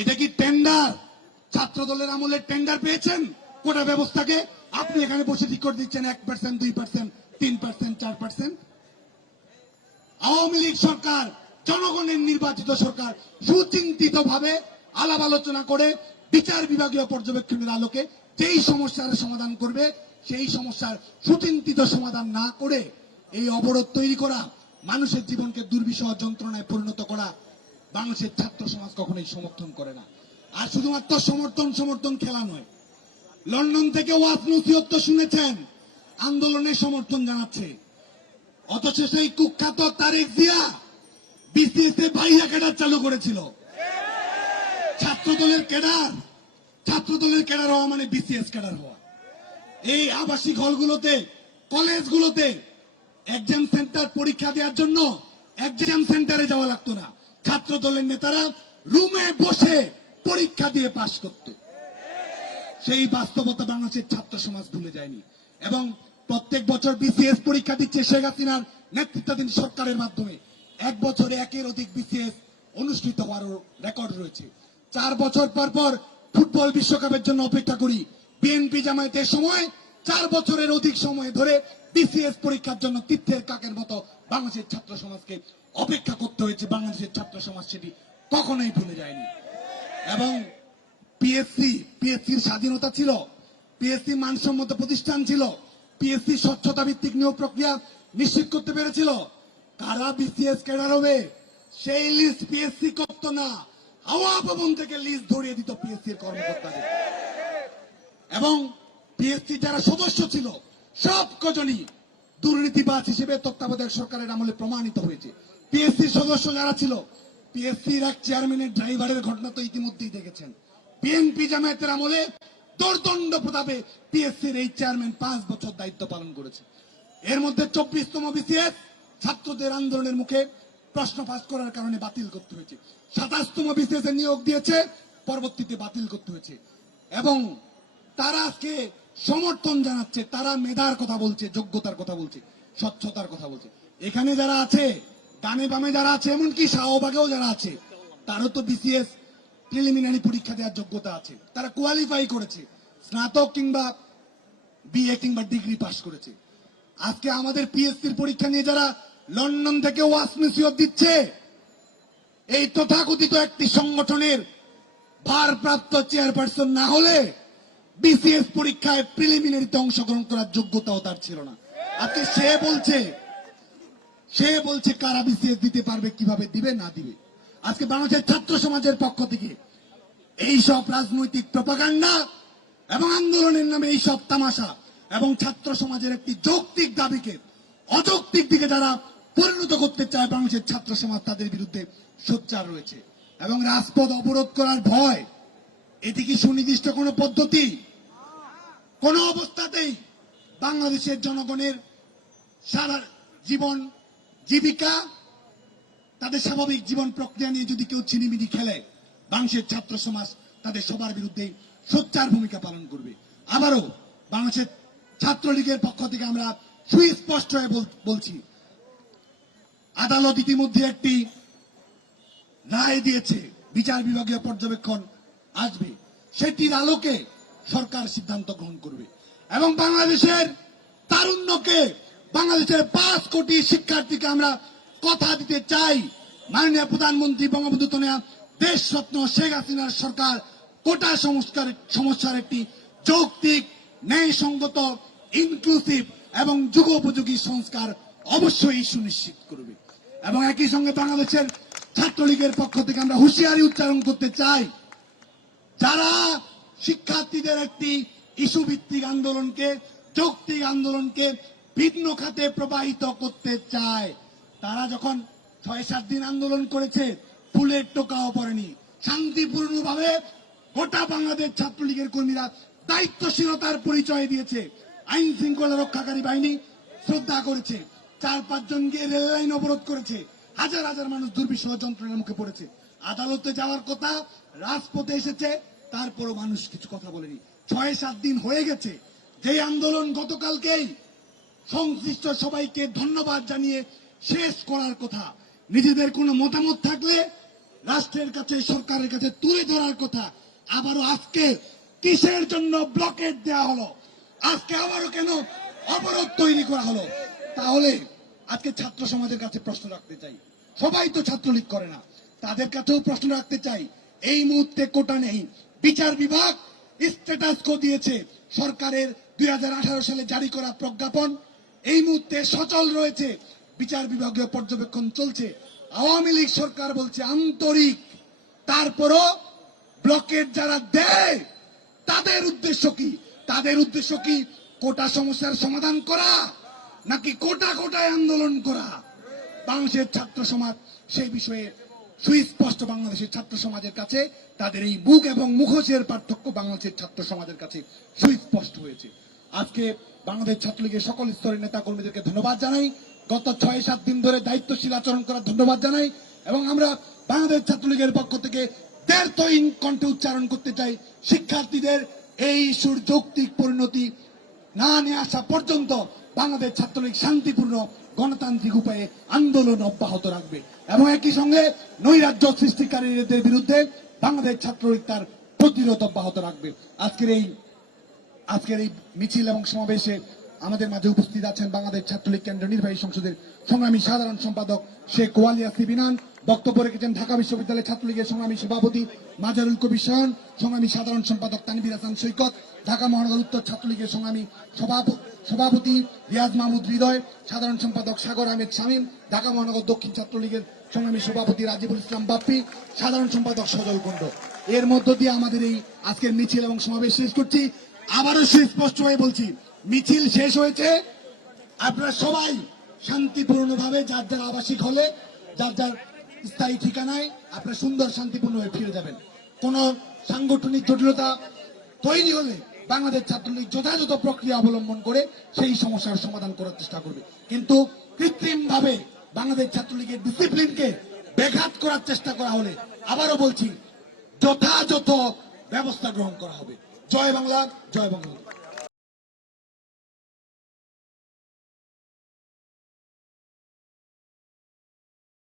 এটা কি টেন্ডার? ছাত্র দলের আমলে টেন্ডার পেয়েছেন কোটা ব্যবস্থাকে? আপনি এখানে বসে ঠিক করে দিচ্ছেন 1%, 2%, 3%, 4%। আওয়ামী লীগ সরকার, জনগণের নির্বাচিত সরকার, সুচিন্তিত ভাবে আলাপ আলোচনা করে বিচার বিভাগীয় পর্যবেক্ষণের আলোকে যেই সমস্যার সমাধান করবে, সেই সমস্যার সুচিন্তিত সমাধান না করে এই অবরোধ তৈরি করা, মানুষের জীবনকে দুর্বিষহ যন্ত্রণায় পরিণত করা বাংলাদেশের ছাত্র সমাজ কখনোই সমর্থন করে না। আর শুধুমাত্র সমর্থন খেলা নয়, লন্ডন থেকে ওয়াজ নসিহত তো শুনেছেন, আন্দোলনের সমর্থন জানাচ্ছে। অথচ সেই কুখ্যাত তারেক জিয়া বিসিএস এ বাইরা ক্যাডার চালু করেছিল। ছাত্রদলের ক্যাডার হওয়া মানে বিসিএস ক্যাডার হওয়া। এই আবাসিক হলগুলোতে, কলেজগুলোতে এক্সাম সেন্টার পরীক্ষা দেওয়ার জন্য এক্সাম সেন্টারে যাওয়া লাগতো না, ছাত্র দলের নেতারা রুমে বসে পরীক্ষা দিয়ে পাশ করত। সেই বাস্তবতা বাংলাদেশের ছাত্র সমাজ ভুলে যায়নি এবং প্রত্যেক বছর বিসিএস পরীক্ষা দিচ্ছে শেখ হাসিনার নেতৃত্বাধীন সরকারের মাধ্যমে। এক বছরে একের অধিক বিসিএস অনুষ্ঠিত হওয়ার রেকর্ড রয়েছে। 4 বছর পর পর ফুটবল বিশ্বকাপের জন্য অপেক্ষা করি। বিএনপি জামায়াতের সময় 4 বছরের অধিক সময় ধরে বিসিএস পরীক্ষার জন্য তীর্থের কাকের মতো বাংলাদেশের ছাত্র সমাজকে অপেক্ষা করতে হয়েছে। বাংলাদেশের ছাত্র সমাজ সেটি কখনোই ভুলে যায়নি। এবং পিএসসির স্বাধীনতা ছিল, পিএসসি মানসম্মত প্রতিষ্ঠান ছিল, পিএসসি স্বচ্ছতা ভিত্তিক নিয়োগ প্রক্রিয়া নিশ্চিত করতে পেরেছিল। কারা বিসিএস ক্যাডার হবে সেই লিস্ট পিএসসি করত না, হাওয়া ভবন থেকে লিস্ট ধরিয়ে দিত পিএসসির কর্মকর্তাদের। এবং পিএসসি যারা সদস্য ছিল সব কজনই দুর্নীতিবাজ হিসেবে তত্ত্বাবধায়ক সরকারের আমলে প্রমাণিত হয়েছে। পিএসসির সদস্য যারা ছিল, পিএসসির এক চেয়ারম্যানের ড্রাইভারের ঘটনা তো ইতিমধ্যেই দেখেছেন। বিএনপি জামায়াতের আমলে দোর্দণ্ড প্রতাপে পিএসসির এই চেয়ারম্যান 5 বছর দায়িত্ব পালন করেছে। এর মধ্যে 24তম বিসিএস ছাত্রদের আন্দোলনের মুখে প্রশ্ন ফাঁস করার কারণে বাতিল করতে হয়েছে। 27তম বিসিএস এ নিয়োগ দিয়েছে, পরবর্তীতে বাতিল করতে হয়েছে। এবং তারা আজকে সমর্থন জানাচ্ছে, তারা মেধার কথা বলছে, যোগ্যতার কথা বলছে, স্বচ্ছতার কথা বলছে। এখানে যারা আছে, ডানে বামে যারা আছে, এমনকি শাহবাগেও যারা আছে, তারও তো বিসিএস প্রিলিমিনারি পরীক্ষা দেওয়ার যোগ্যতা আছে, তারা কোয়ালিফাই করেছে, স্নাতক কিংবা বিএ কিংবা ডিগ্রি পাশ করেছে। আজকে আমাদের পিএসসির পরীক্ষা নিয়ে যারা লন্ডন থেকে ওয়াজ নসিহত দিচ্ছে, এই তথাকথিত একটি সংগঠনের ভারপ্রাপ্ত চেয়ারপারসন না হলে বিসিএস পরীক্ষায় প্রিলিমিনারিতে অংশগ্রহণ করার যোগ্যতাও তার ছিল না। আজকে সে বলছে কারা বিসিএস দিতে পারবে, কিভাবে দিবে না দিবে। আজকে বাংলাদেশের ছাত্র সমাজের পক্ষ থেকে এই সব রাজনৈতিক প্রপাগান্ডা এবং আন্দোলনের নামে এই সব তামাশা এবং ছাত্র সমাজের একটি যৌক্তিক দাবিকে অযৌক্তিক দিকে যারা পরিণত করতে চায় বাংলাদেশের ছাত্র সমাজ তাদের বিরুদ্ধে সোচ্চার রয়েছে। এবং রাজপথ অবরোধ করার ভয়, এটি কি সুনির্দিষ্ট কোন পদ্ধতি? কোন অবস্থাতেই বাংলাদেশের জনগণের সারা জীবন জীবিকা, তাদের স্বাভাবিক জীবন প্রক্রিয়া নিয়ে যদি কেউ ছিনিমিনি খেলে, বাংলাদেশের ছাত্র সমাজ তাদের সবার বিরুদ্ধে সোচ্চার ভূমিকা পালন করবে। আবারও বাংলাদেশের ছাত্রলীগের পক্ষ থেকে আমরা সুস্পষ্ট হয়ে বলছি, আদালত ইতিমধ্যে একটি রায় দিয়েছে, বিচার বিভাগীয় পর্যবেক্ষণ আসবে, সেটির আলোকে সরকার সিদ্ধান্ত গ্রহণ করবে। এবং বাংলাদেশের তারুণ্যকে, বাংলাদেশের 5 কোটি শিক্ষার্থীকে আমরা কথা দিতে চাই, মাননীয় প্রধানমন্ত্রী বঙ্গবন্ধু কন্যা দেশরত্ন শেখ হাসিনার সরকার কোটা সমস্যার একটি যৌক্তিক, ন্যায়সঙ্গত, ইনক্লুসিভ এবং যুগোপযোগী সংস্কার অবশ্যই সুনিশ্চিত করবে। এবং একই সঙ্গে বাংলাদেশের ছাত্রলীগের পক্ষ থেকে আমরা হুঁশিয়ারি উচ্চারণ করতে চাই, যারা শিক্ষার্থীদের একটি ইস্যু ভিত্তিক আন্দোলনকে, যৌক্তিক আন্দোলনকে ভিন্ন খাতে প্রবাহিত করতে চায়, তারা যখন 6-7 দিন আন্দোলন করেছে, ফুলের টোকাও পড়েনি, শান্তিপূর্ণভাবে গোটা বাংলাদেশ ছাত্রলীগের কর্মীরা দায়িত্বশীলতার পরিচয় দিয়েছে। আইন শৃঙ্খলা রক্ষাকারী বাহিনী শ্রদ্ধা করেছে, 4-5 জন গিয়ে রেল লাইন অবরোধ করেছে, হাজার হাজার মানুষ দুর্বিষহ যন্ত্রণার মুখে পড়েছে। আদালতে যাওয়ার কথা, রাজপথে এসেছে, তারপরও মানুষ কিছু কথা বলেনি। 6-7 দিন হয়ে গেছে। যে আন্দোলন গতকালকেই সংশ্লিষ্ট সবাইকে ধন্যবাদ জানিয়ে শেষ করার কথা, নিজেদের কোনো মতামত থাকলে রাষ্ট্রের কাছে সরকারের কাছে তুলে ধরার কথা। আবারও আজকে কিসের জন্য ব্লকেট দেওয়া হলো, আজকে আবারও কেন অবরোধ তৈরি করা হলো? তাহলে আজকে ছাত্র সমাজের কাছে প্রশ্ন রাখতে চাই, সবাই তো ছাত্রলীগ করে না, তাদের কাছেও প্রশ্ন রাখতে চাই। এই মুহূর্তে কোটা নেই, বিচার বিভাগ স্ট্যাটাস কো দিয়েছে সরকারের 2018 সালে জারি করা প্রজ্ঞাপন এই মুহূর্তে সচল রয়েছে, বিচার বিভাগীয় পর্যবেক্ষণ চলছে। আওয়ামী লীগ সরকার বলছে আন্তরিক, তারপরও ব্লকেট যারা দেয় তাদের উদ্দেশ্য কি? তাদের উদ্দেশ্য কি কোটা সমস্যার সমাধান করা, নাকি কোটা কোটায় আন্দোলন করা? বাংলাদেশের ছাত্র সমাজ সেই বিষয়ে সুস্পষ্ট। বাংলাদেশের ছাত্র সমাজের কাছে তাদের এই মুখ এবং মুখোশের পার্থক্য বাংলাদেশের ছাত্র সমাজের কাছে সুস্পষ্ট হয়েছে। আজকে বাংলাদেশ ছাত্রলীগের সকল স্তরের নেতা কর্মীদেরকে ধন্যবাদ জানাই, গত 6-7 দিন ধরে দায়িত্বশীল আচরণ করার ধন্যবাদ জানাই। এবং আমরা বাংলাদেশ ছাত্রলীগের পক্ষ থেকে দ্ব্যর্থহীন কণ্ঠে উচ্চারণ করতে চাই, শিক্ষার্থীদের এই ইস্যুর যৌক্তিক পরিণতি না নিয়ে আসা পর্যন্ত বাংলাদেশ ছাত্রলীগ শান্তিপূর্ণ গণতান্ত্রিক উপায়ে আন্দোলন অব্যাহত রাখবে এবং একই সঙ্গে নৈরাজ্য সৃষ্টিকারীদের বিরুদ্ধে বাংলাদেশ ছাত্রলীগ তার প্রতিরোধ অব্যাহত রাখবে। আজকের এই মিছিল এবং সমাবেশে আমাদের মাঝে উপস্থিত আছেন বাংলাদেশ ছাত্রলীগ কেন্দ্রীয় নির্বাহী সংসদের সংগ্রামী সাধারণ সম্পাদক শেখ ওয়ালিয়া সিবিনান, বক্তব্য রেখেছেন ঢাকা বিশ্ববিদ্যালয় ছাত্রলীগের সংগ্রামী সভাপতি মাজারুল কবির শয়ন, সংগ্রামী সাধারণ সম্পাদক তানভীর হাসান সৈকত, ঢাকা মহানগর উত্তর ছাত্রলীগের সংগ্রামী সভাপতি রিয়াজ মাহমুদ হৃদয়, সাধারণ সম্পাদক সাগর আহমেদ শামীম, ঢাকা মহানগর দক্ষিণ ছাত্রলীগের সংগ্রামী সভাপতি রাজিবুল ইসলাম বাপ্পি, সাধারণ সম্পাদক সজল কুণ্ড। এর মধ্য দিয়ে আমাদের এই আজকের মিছিল এবং সমাবেশ শেষ করছি। আবারও সুস্পষ্ট হয়ে বলছি, মিছিল শেষ হয়েছে, আপনারা সবাই শান্তিপূর্ণভাবে যার যার আবাসিক হলে যার যার স্থায়ী ঠিকানায় আপনারা সুন্দর শান্তিপূর্ণভাবে ফিরে যাবেন। কোন সাংগঠনিক জটিলতা তৈরি হলে বাংলাদেশ ছাত্রলীগ যথাযথ প্রক্রিয়া অবলম্বন করে সেই সমস্যার সমাধান করার চেষ্টা করবে, কিন্তু কৃত্রিম ভাবে বাংলাদেশ ছাত্রলীগের ডিসিপ্লিনকে ব্যাঘাত করার চেষ্টা করা হলে আবারও বলছি যথাযথ ব্যবস্থা গ্রহণ করা হবে। জয় বাংলা, জয় বঙ্গবন্ধু।